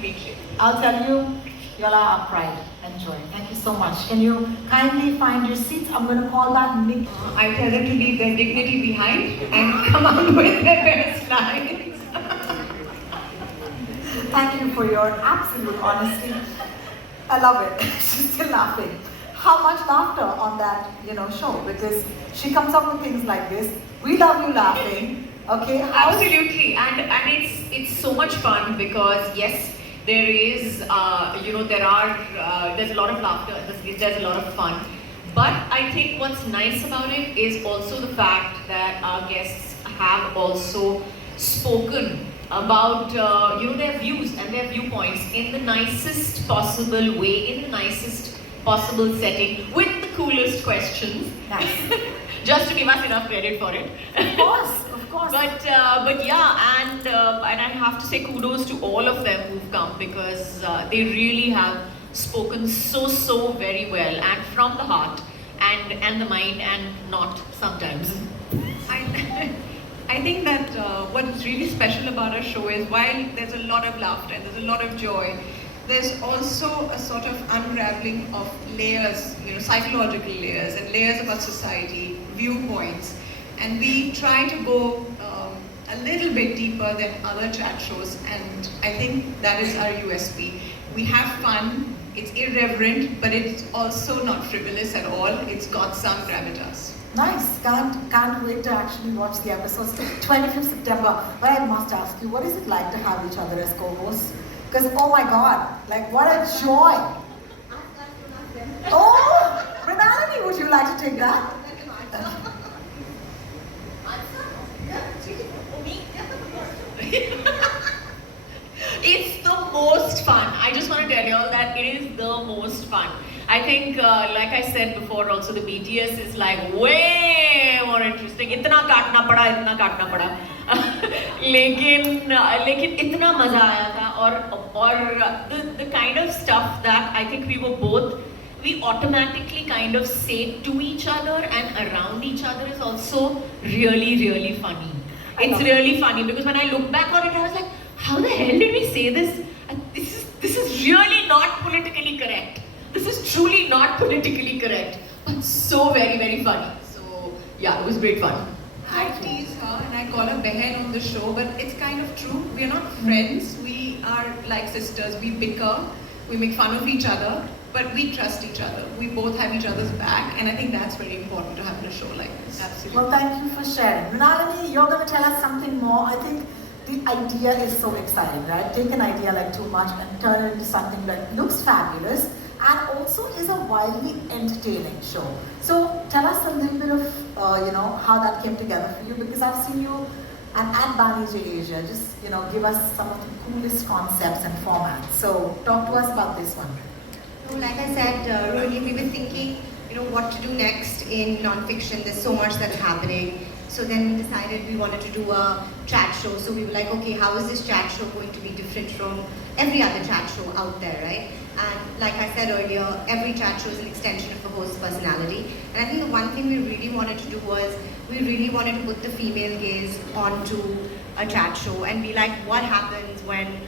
uniquely. I'll tell you, you're our pride. Enjoy. Thank you so much. Can you kindly find your seats? I'm going to call back Nick. I tell them to leave their dignity behind and come out with their best lines. Thank you for your absolute honesty. I love it. She's still laughing. How much laughter on that, show, because she comes up with things like this. We love you laughing. Okay. Absolutely, and it's so much fun because yes, there is there's a lot of laughter. There's a lot of fun. But I think what's nice about it is also the fact that our guests have also spoken about their views and their viewpoints in the nicest possible way, in the nicest possible setting, with the coolest questions. Nice. Just to give us enough credit for it. Of course. But yeah, and I have to say kudos to all of them who've come because they really have spoken so very well and from the heart and the mind and not sometimes. I think that what's really special about our show is while there's a lot of laughter and there's a lot of joy, there's also a sort of unraveling of layers, psychological layers and layers of our society, viewpoints. And we try to go a little bit deeper than other chat shows, and I think that is our USP. We have fun, it's irreverent, but it's also not frivolous at all. It's got some gravitas. Nice. Can't wait to actually watch the episodes. 25th September. But I must ask you, what is it like to have each other as co-hosts? Because, oh my God, like what a joy. Oh, Renalini, would you like to take that? It's the most fun. I just want to tell you all that it is the most fun. I think, like I said before, also the BTS is like way more interesting. इतना काटना पड़ा. लेकिन इतना मजा आया था और the kind of stuff that I think we automatically kind of say to each other and around each other is also really funny. It's really funny because when I look back on it, I was like, how the hell did we say this? This is really not politically correct. This is truly not politically correct, but so very funny. So yeah, it was great fun. I tease her and I call her Behan on the show, but it's kind of true. We are not friends. We are like sisters. We bicker. We make fun of each other, but we trust each other. We both have each other's back, and I think that's very important to have in a show like this. Absolutely. Well, thank you for sharing. Mrinalini, you're going to tell us something more. I think the idea is so exciting, right? Take an idea like too much and turn it into something that looks fabulous and also is a wildly entertaining show. So tell us a little bit of, how that came together for you, because I've seen you and at Banijay Asia, just, give us some of the coolest concepts and formats. So talk to us about this one. So like I said, really we were thinking, what to do next in non-fiction. There's so much that's happening. So then we decided we wanted to do a chat show. So we were like, okay, how is this chat show going to be different from every other chat show out there, right? And like I said earlier, every chat show is an extension of a host's personality. And I think the one thing we really wanted to do was, we really wanted to put the female gaze onto a chat show and be like, what happens when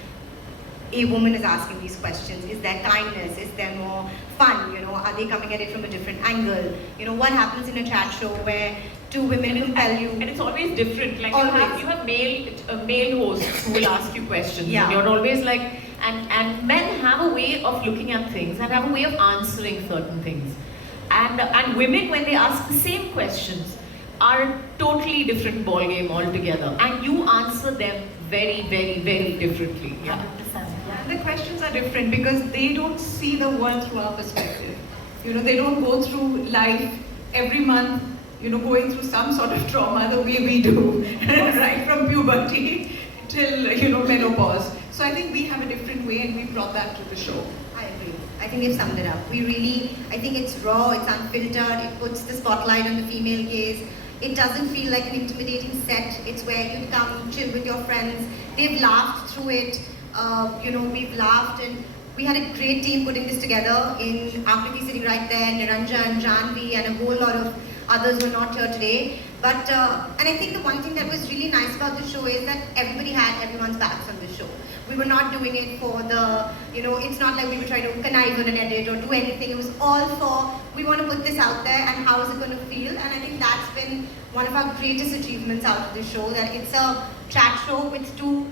a woman is asking these questions? Is there kindness? Is there more fun? Are they coming at it from a different angle? What happens in a chat show where two women will tell you? And it's always different. Like you have male hosts who will ask you questions. Yeah. And you're always like, and men have a way of looking at things and have a way of answering certain things. And women, when they ask the same questions, are a totally different ballgame altogether. And you answer them very differently. Yeah. 100%. And the questions are different because they don't see the world through our perspective. They don't go through life every month, going through some sort of trauma the way we do, right from puberty till, menopause. So I think we have a different way and we brought that to the show. I agree. I think they've summed it up. I think it's raw, it's unfiltered, it puts the spotlight on the female gaze. It doesn't feel like an intimidating set. It's where you come, chill with your friends. They've laughed through it. We've laughed, and we had a great team putting this together. In Akriti sitting right there, Niranjan, Janvi, and a whole lot of others who are not here today. But and I think the one thing that was really nice about the show is that everybody had everyone's backs on the show. We were not doing it for the, it's not like we were trying to connive on an edit or do anything. It was all for, we want to put this out there and how is it going to feel? And I think that's been one of our greatest achievements out of the show, that it's a chat show with two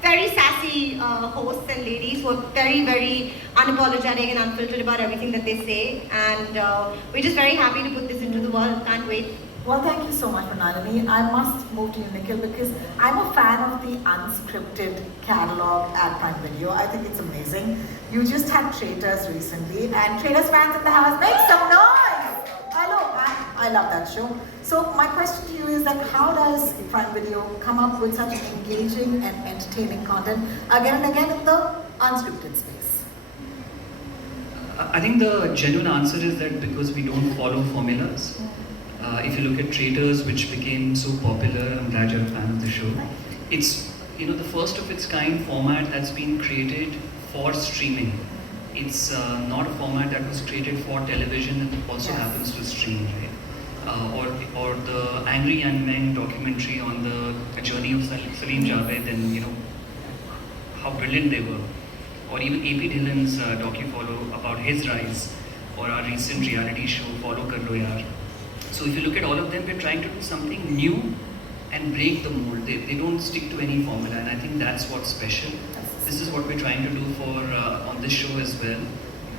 very sassy hosts and ladies who are very, very unapologetic and unfiltered about everything that they say. And we're just very happy to put this into the world. Can't wait. Well, thank you so much, Pranalini. I must move to you, Nikhil, because I'm a fan of the unscripted catalog at Prime Video. I think it's amazing. You just had Traitors recently, and Traitors fans in the house, make some noise! I love that show. So my question to you is that how does Prime Video come up with such engaging and entertaining content again and again in the unscripted space? I think the genuine answer is that because we don't follow formulas. If you look at Traitors, which became so popular, I'm glad you're a fan of the show. It's the first of its kind format that's been created for streaming. It's not a format that was created for television and also happens to stream, right? Or the Angry Young Men documentary on the journey of Salim Javed and how brilliant they were. Or even AP Dhillon's docu-follow about his rise, or our recent reality show Follow Kar Lo Yaar. So if you look at all of them, we're trying to do something new and break the mold. They don't stick to any formula, and I think that's what's special. This is what we're trying to do on this show as well.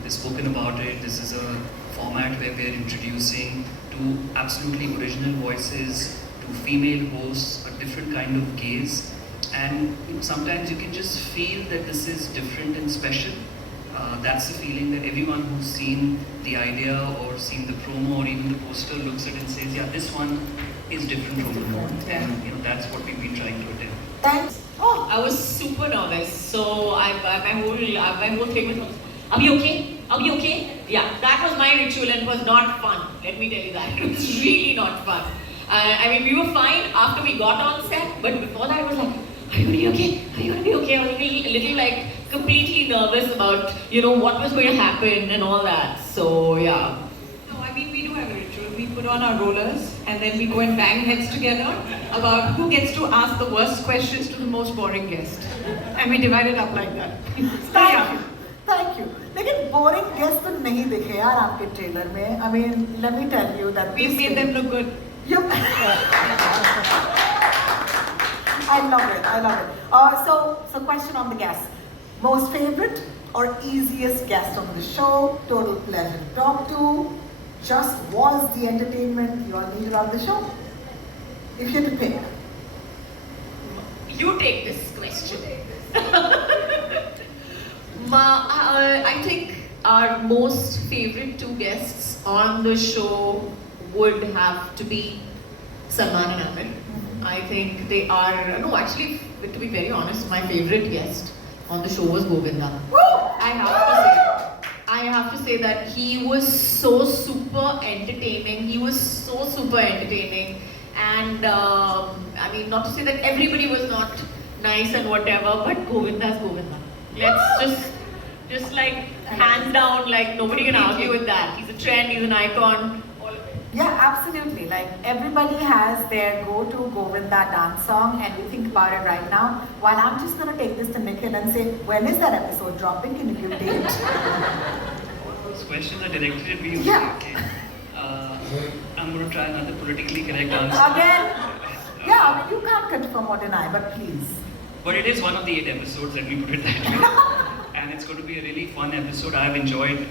We've spoken about it. This is a format where we're introducing two absolutely original voices, two female hosts, a different kind of gaze. And sometimes you can just feel that this is different and special. That's the feeling that everyone who's seen the idea or seen the promo or even the poster looks at it and says, yeah, this one is different from the mold. And that's what we've been trying to attempt. Thanks. Oh, I was super nervous. So my whole thing was, are we okay? Are we okay? Yeah, that was my ritual and it was not fun. Let me tell you that. It was really not fun. We were fine after we got on set, but before that I was like, are you gonna be okay? Are you gonna be okay? I was a little like completely nervous about, what was going to happen and all that. So yeah. No, we do have a ritual. We put on our rollers and then we go and bang heads together about who gets to ask the worst questions to the most boring guest. And we divide it up like that. Thank you. लेकिन boring guests तो नहीं दिखे यार आपके trailer में. I mean, let me tell you that we made them look good. I love it. So question on the guests. Most favorite or easiest guest on the show? Total pleasure to talk to? Just was the entertainment you all needed on the show? If you had to pick. You take this question. I think our most favorite two guests on the show would have to be Salman and Amir. I think they are, no, actually, to be very honest, my favorite guest on the show was Govinda. I have to say that he was so super entertaining. And not to say that everybody was not nice and whatever, but Govinda's Govinda. Let's just like hands down, like nobody can argue with that. He's a trend, he's an icon. Yeah, absolutely. Like everybody has their go-to Govinda dance song, and we think about it right now. While I'm just going to take this to Nikhil and say, when is that episode dropping? Can you give a date? Those questions are directed at me. Yeah. Okay. I'm going to try another politically correct answer. Again? Yeah, you can't confirm or deny, but please. But it is one of the 8 episodes, let me put it that way. And it's going to be a really fun episode. I've enjoyed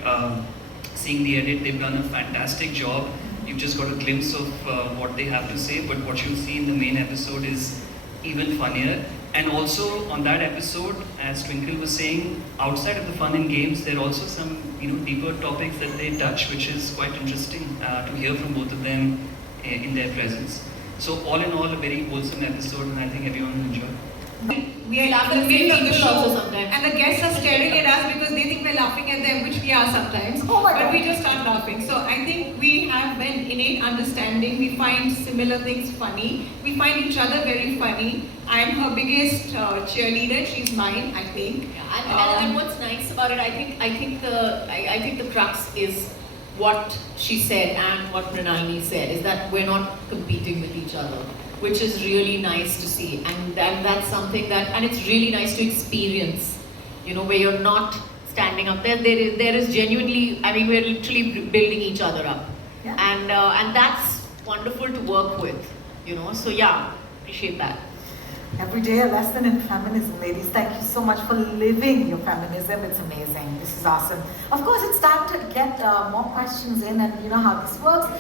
seeing the edit. They've done a fantastic job. You've just got a glimpse of what they have to say, but what you'll see in the main episode is even funnier. And also on that episode, as Twinkle was saying, outside of the fun and games, there are also some deeper topics that they touch, which is quite interesting to hear from both of them in their presence. So all in all, a very wholesome episode, and I think everyone will enjoy. We are laughing in the middle of the show, sometimes. and the guests are staring at us because they think we're laughing at them, which we are sometimes. Oh my God. But we just start laughing. So I think we have an innate understanding. We find similar things funny. We find each other very funny. I'm her biggest cheerleader. She's mine, I think. Yeah, and what's nice about it, I think the crux is what she said and what Mrinalini said, is that we're not competing with each other. which is really nice to see. And that's something that, and it's really nice to experience, you know, where you're not standing up there. There is genuinely, I mean, we're literally building each other up. Yeah. And that's wonderful to work with, you know. So yeah, appreciate that. Every day a lesson in feminism, ladies. Thank you so much for living your feminism. It's amazing. This is awesome. Of course, it's time to get more questions in, and you know how this works.